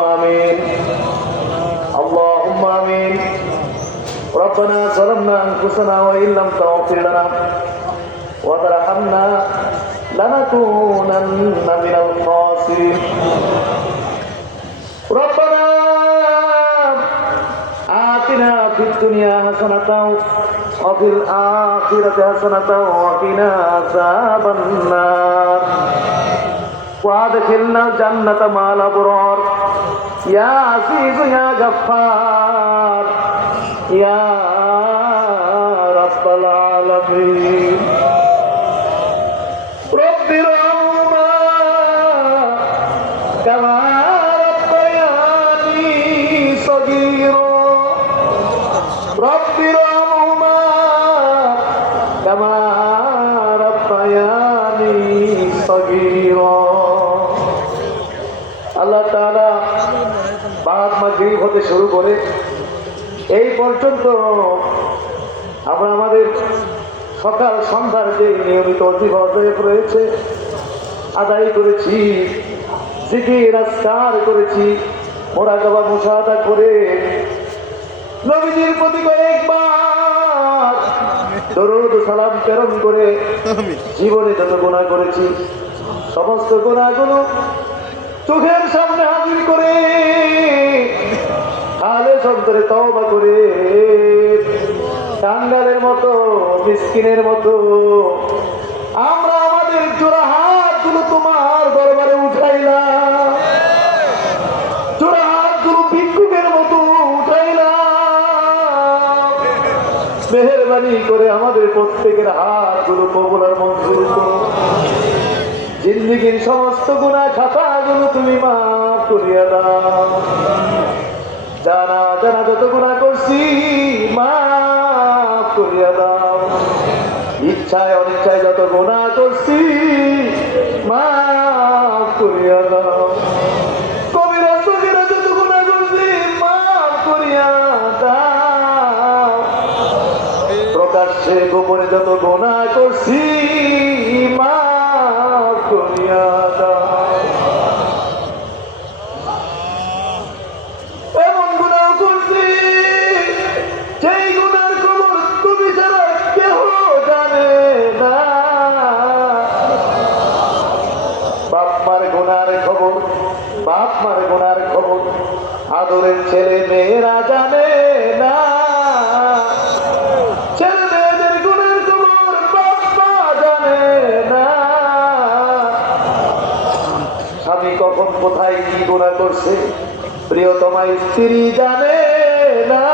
آمين اللهم آمين ربنا ظلمنا أنفسنا وإن لم تغفر لنا وترحمنا لنكونن من الخاسرين ربنا آتنا في الدنيا حسنة وفي الآخرة حسنة وقنا عذاب النار وادخلنا الجنة مع الأبرار يا عزيز يا غفار يا رب العالمين رب ارحمهما كما ربياني صغيرا رب ارحمهما كما ربياني صغيرا আল্লাহ তাআলা বাদ মাগরিব হতে শুরু করে এই পর্যন্ত আমরা আমাদের সকাল সন্ধ্যার যে নিয়মিত অধিবাস রয়েছে আদায় করেছি, জিকির আজকার করেছি, মুরাকাবা মুশাহাদা করে নবীজির প্রতি কয়েকবার দরুদ সালাম প্রেরণ করে জীবনে যত গুনাহ করেছি সমস্ত গুনাহগুলো চোখের সামনে হাজির করে খালেস অন্তরে তওবা করে কাঙ্গালের মতো মিসকিনের মতো আমরা আমাদের জোড়া হাতগুলো তোমার দরবারে উঠাইলাম, জোড়া হাতগুলো ভিক্ষুকের মতো উঠাইলাম। মেহেরবানি করে আমাদের প্রত্যেকের হাতগুলো কবুল আর মঞ্জুর করো। জিন্দেগীর সমস্ত গুনাহ খাতাগুলো তুমি মাফ করিয়া দাও। জানা জানা যত গুনাহ করছি মাফ করিয়া দাও। ইচ্ছায় অনিচ্ছায় যত গুনাহ করছি মাফ করিয়া দাও। কবিরা সগীরা যত গুনাহ করছি মাফ করিয়া দাও। প্রকাশ্যে গোপনে যত গুনাহ করছি মাফ করিয়া দাও। এমন গুনাহ করছি যেই গুনার খবর তুমি ছাড়া কেহ জানে না। বাপ মার গুনার খবর, বাপ মার গুনার খবর আদরের ছেলে মেয়েরা জানে না। ছেলে মেয়েদের গুনার খবর বাপ মা জানে না। স্বামী কখন কোথায় কি গুনাহ করছে প্রিয়তমা স্ত্রী জানে না।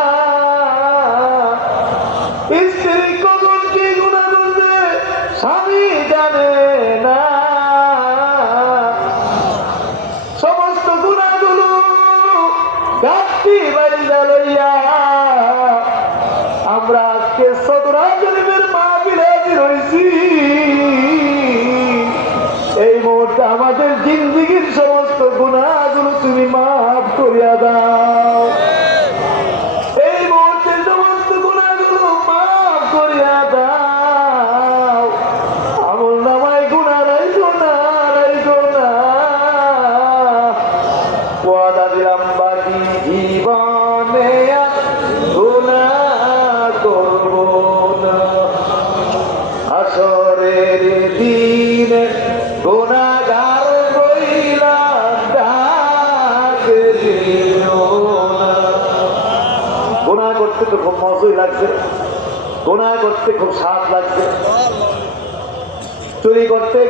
স্ত্রী কখন কি গুনাহ করছে স্বামী জানে না। সমস্ত গুনাহগুলো গাঁটটি বাঁধা লইয়া আমরা আজকে সদরা শরীফের মাহফিলে হাজির হইছি। এই মুহূর্তে আমাদের জিন্দেগীর সমস্ত গুনাহগুলো তুমি মাফ করিয়া দাও। এই মুহূর্তে সমস্ত গুনাহগুলো মাফ করিয়া দাও। আমল নামায় গুনাহ রাইখো না, রাইখো না। ওয়াদা দিলাম বাকি জীবনে আর গুনাহ করব না। হাসরের দিনে গুনাহগার বইলা ডাক দিও না। গুনাহ করতে তো খুব মজাই লাগছে, গুনাহ করতে খুব স্বাদ লাগছে। চুরি করতে,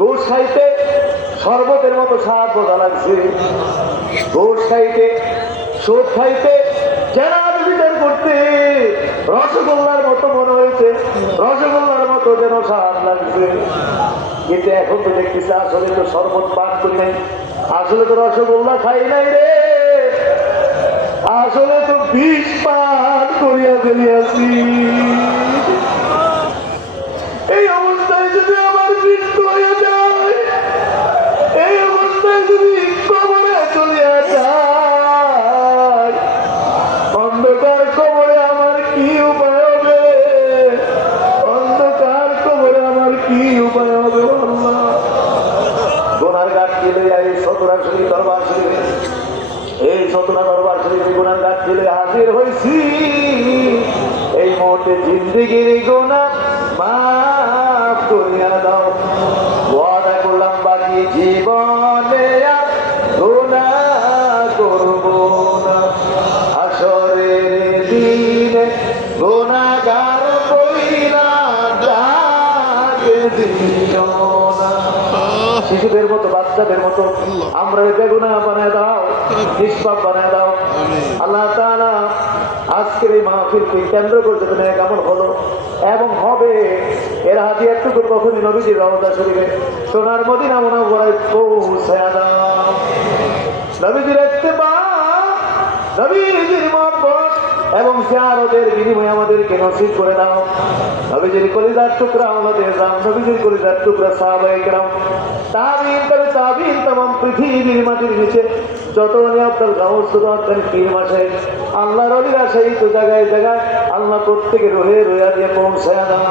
ঘুষ খাইতে শরবতের মতো স্বাদ বোঝা লাগছে। ঘুষ খাইতে, সুদ খাইতে, জেনা বিচার করতে রসগোল্লার মতো মনে হয়েছে, রসগোল্লার মতো যেন স্বাদ লাগছে। কিন্তু এখন তো দেখতেছে আসলে তো শরবত পান করি নাই, আসলে তো রসগোল্লা খাই নাই রে, আসলে তো বিষ পান করিয়া ফেলিয়াছি। এই অবস্থায় যদি আমার মৃত্যু হয়ে যায়, এই অবস্থায় যদি কবরে চলিয়া যায়, অন্ধকার কবরে আমার কি উপায় হবে? অন্ধকার কবরে আমার কি উপায় হবে? গুনার গাছ গেলে এই সদরা শরীফ দরবার শরীফে নতুন দরবার শরীফে গুনাহগার ছেলে হাজির হয়েছি। এই মুহূর্তে জিন্দেগির গুনাহ মাফ করিয়া দাও। ওয়াদা করলাম বাকি জীবনে আর গুনাহ করব না। হাসরের দিনে গুনাহগার কইরা ডাক দিও না। শিশুদের মতো বাচ্চাদের মতো আমরা বেগুনা বানায় দাও, নিষ্পাপ বানায় দাও। আল্লাহ তাআলা আজকের এই মাহফিলকে কেন্দ্র করে যেন কেমন হলো এবং হবে এর হাতে একটু কখনই নবীজির রওজা শরীফে সোনার মদিনা মুনাওয়ারায় পৌঁছায়া দাও। নবীজির ইত্তেবা, নবীজির মহব্বত এবং জিয়ারতের বিনিময়ে আমাদেরকে নসিব করে দাও। নবীজির কলিজার টুকরা আমাদের দাও, নবীজির কলিজার টুকরা সাহাবায়ে কেরাম, তাবিঈন তবে তাবিঈন तमाम পৃথিবীর মাটির নিচে যত আব্দুল গাউস সুলতান পীর মাশাইখ আল্লাহর ওলিরা সেই তো জায়গায় জায়গায় আল্লাহ প্রত্যেকের রোহে রোয়া দিয়ে পৌঁছায়া দাও।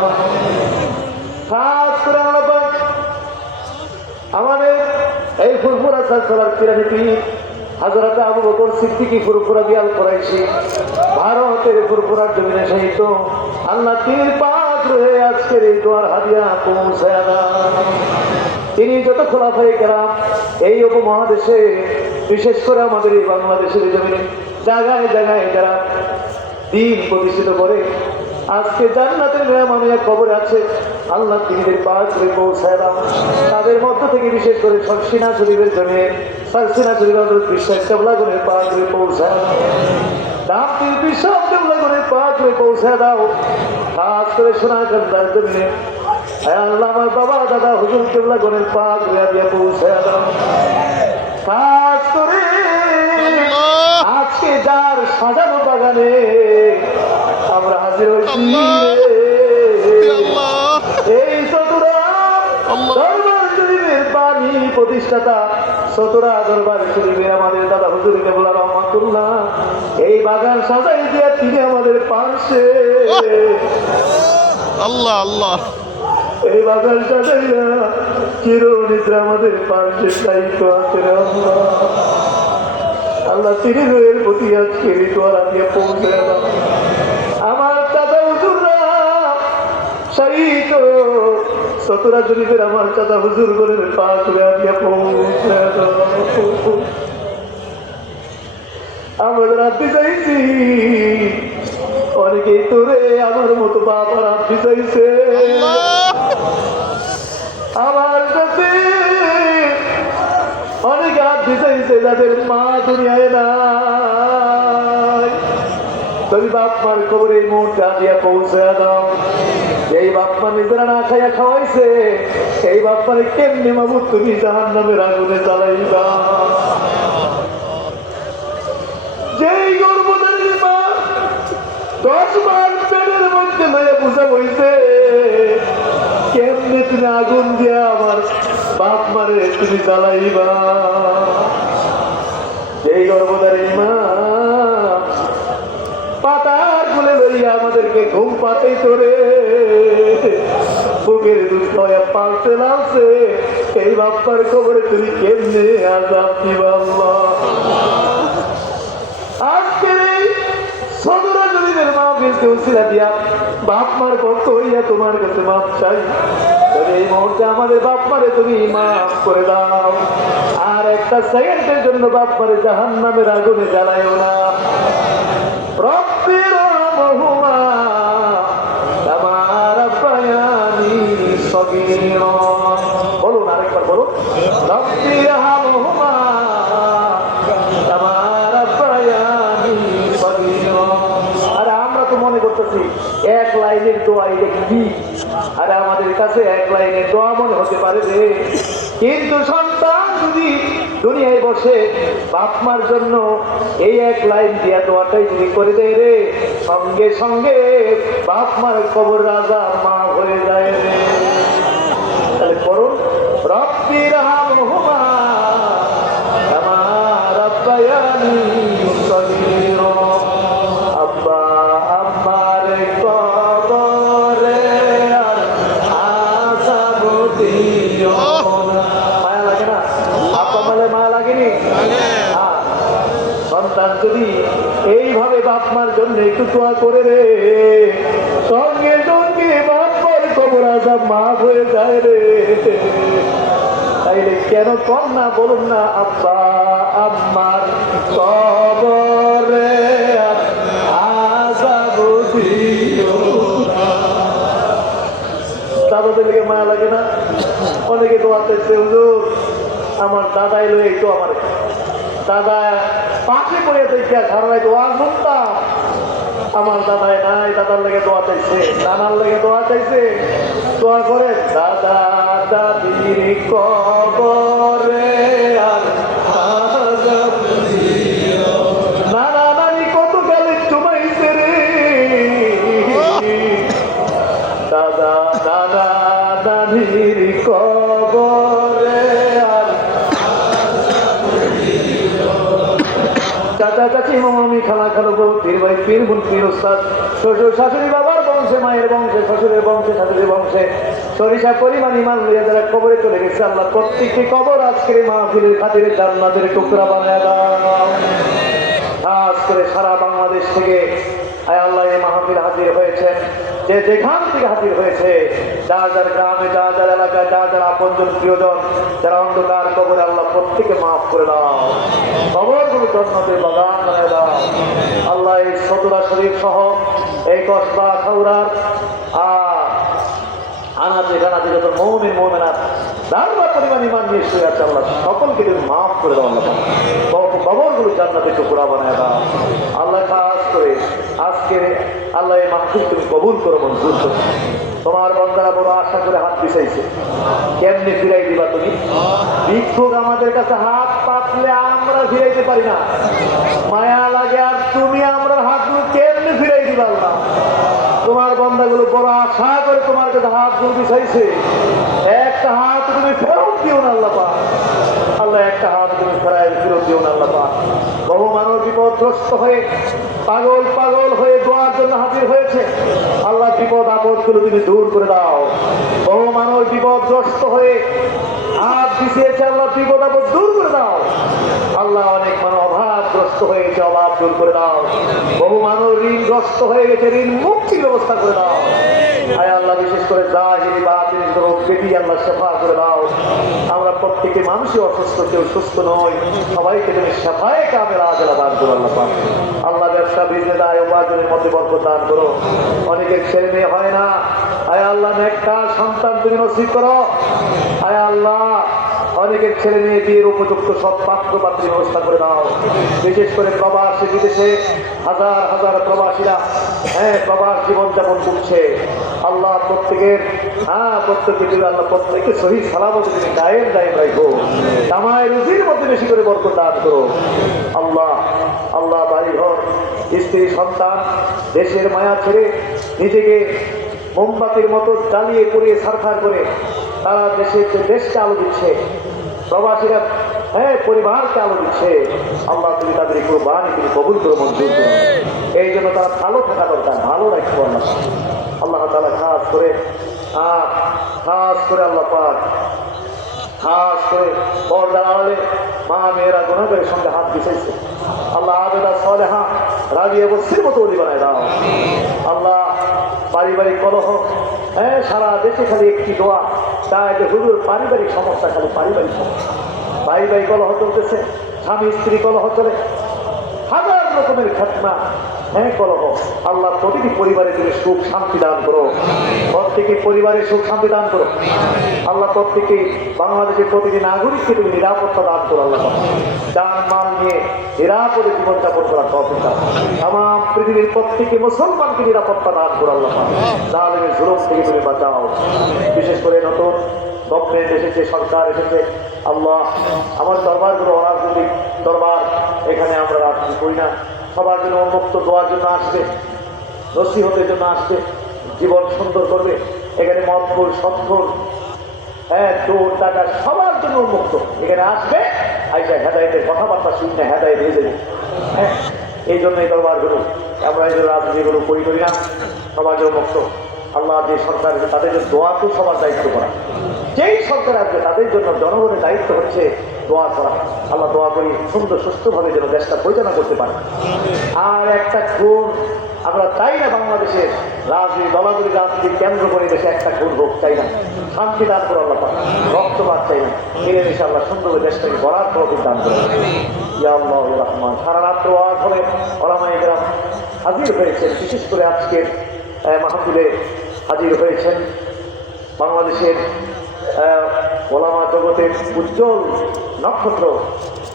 খাস করে আল্লাহ আমাদের এই ফুরফুরা সালসালার পিরানি পীর হযরত আবু বকর সিদ্দিকী ফুরফুরা বিয়াল কুরাইশি ভারতের ফুরফুরার জমিনে শহীদ আল্লাহ পীর পাক রয়ে আজকের এই দোয়ার হাদিয়া পৌঁছায়া দাও। তিনি যত খোলাফায়ে কেরাম এই উপমহাদেশে বিশেষ করে আমাদের এই বাংলাদেশের জমিনে জায়গায় জায়গায় যারা দ্বীন প্রতিষ্ঠিত করে আজকে জান্নাতের মেহমানিয়া কবর আছে আল্লাহ তিনিদের পাক করে পৌঁছায় দাও। তাদের মধ্য থেকে বিশেষ করে সিনা শরীফের জন্য সিনা শরীফের বিশ্বাস কেবলাগণের পাক করে পৌঁছায় দাও। দাম পীর বিশ্বাস কেবলাগণের পাক করে পৌঁছায় দাও। খাস করে সোনাকান্দার জন্য আল্লাহ আমার বাবা দাদা হুজুর কেবলাগণের পাক করে দিয়ে পৌঁছায় দাও। খাস করে আজকে যার সাজানো বাগানে আমরা হাজির হয়েছি এই চতুরা দরবার শরীফের পানি প্রতিষ্ঠাতা চতুরা দরবার শরীফের আমাদের দাদা হুজুর কেবলা রহমাতুল্লাহ এই বাগান সাজাই দিয়ে তিনি আমাদের পাশে আল্লাহ আল্লাহ এই বাগান সাজাইয়া চিরনিদ্রা আমাদের পাশে দায়িত্ব আছে আল্লাহ। আল্লাহ তিনি রয়ের প্রতি আজকে ঋতুয়ারা দিয়ে পৌঁছে দাও। আমার দাদা হুজুররা শহীদ চতুরা শরীফের আমার দাদা হুজুর করে পাক দিয়ে পৌঁছে দাও। আমরা রাত্রি চাইছি অনেকেই তোরে আমার মতো বাবা রাত্রি চাইছে আমার কাছে অনেকে হাত চাইছে যাদের মা দুনিয়ায় নাই। তুমি বাপ মার খবর এই মুহূর্তে দিয়া পৌঁছে দাও। এই বাপ মা নিজেরা না খাইয়া খাওয়াইছে এই বাপ মারে কেমনি মাবুদ তুমি জাহান্নামের আগুনে জ্বালাইবা। যেই গর্ভধারী মা 10 মাস পেটের মধ্যে লয়ে বুঝা বইছে কেমনি তুমি আগুন দিয়া আমার বাপ মারে তুমি জ্বালাইবা। যেই গর্ভধারী মা পাতার খুলে লইয়া আমাদেরকে ঘুম পাতে তোরে বুকের দুধ খাওয়া পালতে লালছে এই বাপ্পার খবরে তুমি কেমনে আজাব দিবা আল্লাহ। আজকের এই সদরা জরিদের মাহফিলকে উসিলা দিয়া বাপ মার ভক্ত হইয়া তোমার কাছে মাফ চাই। এই মুহূর্তে আমাদের বাপ মারে তুমি মাফ করে দাও। আর একটা সেকেন্ডের জন্য বাপ মারে জাহান্নামের আগুনে জ্বালায়ও না। রব্বির রহমহুমা কামা রাব্বায়ানি সগীরা। বলুন আরেকবার বলুন। রব্বির রহমহুমা কামা রাব্বায়ানি সগীরা। আরে আমরা তো মনে করতেছি এক লাইনের দোয়া এটা কি, আরে আমাদের কাছে এক লাইনের দোয়া মনে হতে পারে রে, কিন্তু সন্তান যদি দুনিয়ায় বসে বাপ মার জন্য এই এক লাইন দিয়া দোয়াটাই যদি করে দেয় রে, সঙ্গে সঙ্গে বাপ মার কবর রাজা মা হয়ে যায় রে। তাহলে করুন রব্বির রহমহুমা কামা রাব্বায়ানি সগীরা। আব্বা আম্মার কবরে আর আযাব দিও না। মায়া লাগে না? আব্বা মালে মায়া লাগেনি? সন্তান যদি এইভাবে বাপ মার জন্য একটু দোয়া করে রে, সঙ্গে সঙ্গে বাপ মার কবর আযাব মাফ হয়ে যায় রে। তাইলে কেন কন্যা বলুন না, আব্বা আম্মার কবরে আযাব দিও। দাদাদের লেগে মায়া লাগে না? অনেকে দোয়া চাইছে, হুজুর আমার দাদা এলো, এই তো আমার দাদা পাশে পড়ে দেখা ধারণায় দোয়া শুনতাম, আমার দাদায় নাই, দাদার লেগে দোয়া চাইছে, নানার লেগে দোয়া চাইছে। দোয়া করে দাদা দাদির কবরে আর আযাব দিও। নানা নানি কত কালে চুমাইছে রে, দাদা দাদা দাদির কবরে আর চাচা চাচি মামি খালা খালো বউ পীর ভাই পীর বোন পীর ওস্তাদ শ্বশুর শাশুড়ি বাবার বংশে মায়ের বংশে শ্বশুরের বংশে শাশুড়ির বংশে সরিষা পরিমাণ ইমান লইয়া যারা কবরে চলে গেছে, আল্লাহ প্রত্যেকটি কবর আজকের মাহফিলের খাতিরে জান্নাতের টুকরা বানায় দাও। খাস করে সারা বাংলাদেশ থেকে আয় আল্লাহ এই মাহফিল হাজির হয়েছেন, যে যেখান থেকে হাজির হয়েছে, যার যার গ্রামে, যার যার এলাকায়, যার যার আপনজন প্রিয়জন যারা অন্ধকার কবরে, আল্লাহ প্রত্যেকে মাফ করে দাও, কবরগুলো জান্নাতের বাগান বানায় দাও। আল্লাহ এই সতুরা শরীফ সহ এই কসবা খাউরার আনাতে গানাতে যত মৌমিন মৌমেনাত দারুণা পরিমাণ ইমান নিয়ে শুয়ে আছে, আল্লাহ সকলকে তুমি মাফ করে দাও। আল্লাহ কবরগুলো জান্নাতের টুকরা বানায় দাও। আল্লাহ খাস করে আজকে আল্লাহ এই মাহফিল তুমি কবুল করো, মঞ্জুর করো। তোমার বন্দারা বড় আশা করে হাত পিছাইছে, কেমনে ফিরাই দিবা তুমি? ভিক্ষুক আমাদের কাছে হাত পাতলে আমরা ফিরাইতে পারি না, মায়া লাগে, আর তুমি আমরা হাতগুলো কেমনে ফিরাই দিবা? আল্লাহ তোমার বন্দাগুলো বড় আশা করে তোমার কাছে হাতগুলো বিছাইছে, একটা হাত তুমি ফেরত দিও না আল্লাহ পাক। আল্লাহ একটা হাত তুমি ফেরত দিও না আল্লাহ পাক। বহু মানুষ বিপদগ্রস্ত হয়ে পাগল পাগল হয়ে দোয়ার জন্য হাজির হয়েছে, আল্লাহ বিপদ আপদগুলো তুমি দূর করে দাও। বহু মানুষ বিপদগ্রস্ত হয়ে হাত বিছিয়েছে, আল্লাহ বিপদ আপদ দূর করে দাও। আল্লাহ অনেক মানুষ অভাবগ্রস্ত হয়েছে, অভাব দূর করে দাও। বহু মানুষ ঋণগ্রস্ত হয়ে গেছে, ঋণ মুক্তির ব্যবস্থা করে দাও। আয় আল্লাহ বিশেষ করে জাহিরি বাতিনি রোগ পেটি আল্লাহ শেফা করে দাও। আমরা প্রত্যেকে মানুষই অসুস্থ, কেউ সুস্থ নয়, সবাইকে তুমি শেফায়ে কামেলা আজলা দান করো আল্লাহ পাক। আল্লাহ ব্যবসা বিজনেস আয় উপার্জনের মধ্যে বরকত দান করো। অনেকের ছেলে মেয়ে হয় না, আয় আল্লাহ নেকটা সন্তান তুমি নসিব করো। আয় আল্লাহ অনেকের ছেলে মেয়ে বিয়ের উপযুক্ত সব পাত্র পাত্রী ব্যবস্থা করে দাও। বিশেষ করে প্রবাসী বিদেশে হাজার হাজার প্রবাসীরা প্রবাস জীবনযাপন করছে, আল্লাহ প্রত্যেকের প্রত্যেকে আল্লাহ প্রত্যেকে সহি সালামত তুমি দায়ের দায়ের রাখো। কামায় রুজির মধ্যে বেশি করে বরকত দান করো আল্লাহ। আল্লাহ বাড়ি ঘর স্ত্রী সন্তান দেশের মায়া ছেড়ে নিজেকে মোমবাতির মতো জ্বালিয়ে পুড়িয়ে সারখার করে তারা দেশকে আলো দিচ্ছে, প্রবাসীরা পরিবারকে আলো দিচ্ছে। আল্লাহ তুমি তাদের কুরবানি তুমি কবুল করে মঞ্জুর করো। এই জন্য তারা ভালো থাকা দরকার, ভালো রাখবো আল্লাহ। আল্লাহ তাআলা খাস করে আল্লাহ পাক খাস করে পর্দার আড়ালে মা মেয়েরা গুনাহের সঙ্গে হাত বিছাইছে, আল্লাহ আবেদা সালেহা রাজিয়া বস্তির মতো ওলি বানায় দাও। আল্লাহ পারিবারিক কলহ সারা দেশে খালি একটি দোয়া চায় যে হুজুর পারিবারিক সমস্যা, খালি পারিবারিক সমস্যা, ভাই ভাই কলহ চলতেছে, স্বামী স্ত্রী কলহ চলে, হাজার রকমের ঘটনা কলহ। আল্লাহ প্রতিটি পরিবারে তুমি সুখ শান্তি দান করো, প্রত্যেকে পরিবারে সুখ শান্তি দান করো আল্লাহ। প্রত্যেকে বাংলাদেশের প্রতিটি নাগরিককে তুমি নিরাপত্তা দান করো আল্লাহ। যান মাল নিয়ে নিরাপদে জীবনযাপন করার তৌফিক দাও। তামাম পৃথিবীর প্রত্যেকে মুসলমানকে নিরাপত্তা দান করো আল্লাহ। জালিমের জুলুম থেকে তুমি বাঁচাও। বিশেষ করে নতুন গভর্নমেন্ট এসেছে, সরকার এসেছে, আল্লাহ আমার দরবারগুলো অরাজনৈতিক দরবার, এখানে আমরা রাজনীতি করি না। সবার জন্য উন্মুক্ত দোয়ার জন্য আসবে, নসিহতের জন্য আসবে, জীবন সুন্দর করবে। এখানে মতপুর সত্তর চোর টাকা সবার জন্য উন্মুক্ত, এখানে আসবে আইসা হেদায়েতের কথাবার্তা শুনতে হেদায়েত হয়ে যাবে। এই জন্য এই দরবারগুলো আমরা এই রাজনীতিগুলো করি না, সবার জন্য মুক্ত। আল্লাহ যে সরকার তাদের জন্য দোয়াকে সবার দায়িত্ব করা, যেই সরকার আসবে তাদের জন্য জনগণের দায়িত্ব হচ্ছে দোয়া করা। আল্লাহ দোয়া করি সুন্দর সুস্থভাবে যেন দেশটা পরিচালনা করতে পারে। আর একটা খুন আমরা চাই না বাংলাদেশের রাজনীতি দলাদলি রাজনীতি কেন্দ্র করে দেশে একটা খুন হোক, চাই না। শান্তি দান করে আল্লাহ পাক, রক্তপাত চাই না। মিলেমিশে আল্লাহ সুন্দর দেশটাকে গড়ার তৌফিক দান করে। ইয়া আল্লাহ ইয়া রহমান। সারা রাত্র ওয়াজ হবে, ওলামায়ে কেরাম হাজির হয়েছেন। বিশেষ করে আজকের মাহফিলে হাজির হয়েছেন বাংলাদেশের ওলামা জগতের উজ্জ্বল নক্ষত্র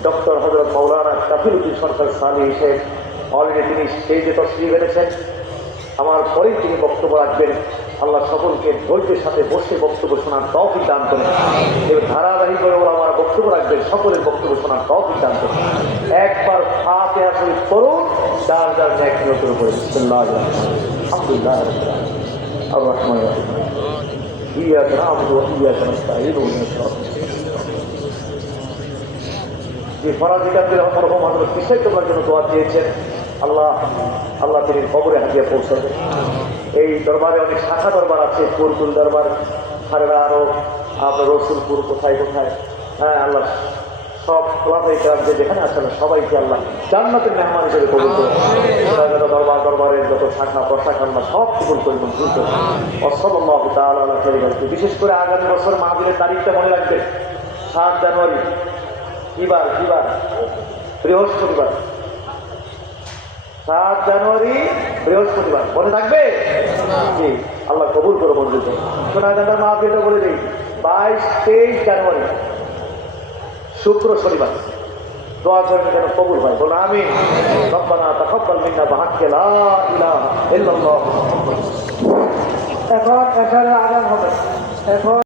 ডক্টর হযরত মাওলানা কাফিলউদ্দিন সরকার সালি হিসেবে। অলরেডি তিনি স্টেজে তশরিফ এনেছেন। আমার পরেই তিনি বক্তব্য রাখবেন। আল্লাহ সকলকে ধৈর্যের সাথে বসে বক্তব্য শোনার তৌফিক দান করেন। এবং ধারাবাহিকভাবে ওলামারা বক্তব্য রাখবেন, সকলের বক্তব্য শোনার তৌফিক দান করেন। একবার ফাতিহা শরীফ পড়ুন, যার যার ন্যাক নিয়তের উপরে। বিসমিল্লাহির রহমানির রহিম। আলহামদুলিল্লাহি রাব্বিল আলামিন আর রহমানির রহিম ইয়্যাকা না'বুদু ওয়া ইয়্যাকা নাস্তাঈন ইহদিনাস সিরাতাল মুস্তাকিম। যে ফরাজি কাদের মরহুম হযরত কিশোর তোমার জন্য দোয়া দিয়েছেন, আল্লাহ তিনি কবরে হাজিয়া পৌঁছাবেন। এই দরবারে অনেক শাখা দরবার আছে, ফুলকুল দরবার, খারেরা, আরো আপনার রসুলপুর, কোথায় কোথায়। হ্যাঁ, আল্লাহ সব খোলাফায়ে কেরাম যে যেখানে আছেন সবাইকে আল্লাহ জান্নাতের মেহমান হিসেবে কবুল করুন। দরবারের যত শাখা প্রশাখা আল্লাহ সব কবুল করে মঞ্জুর করুন। সাল্লাল্লাহু তাআলা আলা খাইরিল। বিশেষ করে আগামী বছর মাহফিলের তারিখটা মনে রাখবেন, 7 জানুয়ারি। কিবার বৃহস্পতিবার। 7 জানুয়ারি বৃহস্পতিবার, মনে থাকবে? জি, আল্লাহ কবুল করে মঞ্জুর করুন। সোনাদানার মাহফিলটা বলে দিই, 22-23 জানুয়ারি শুক্র শনিবার। দোয়া করেন যেন কবুল হয়, বলুন আমিন। রব্বানা তাকাব্বাল মিন্না বিহাক্কি লা ইলাহা ইল্লাল্লাহ। এখন এখানে আযান হবে। এখন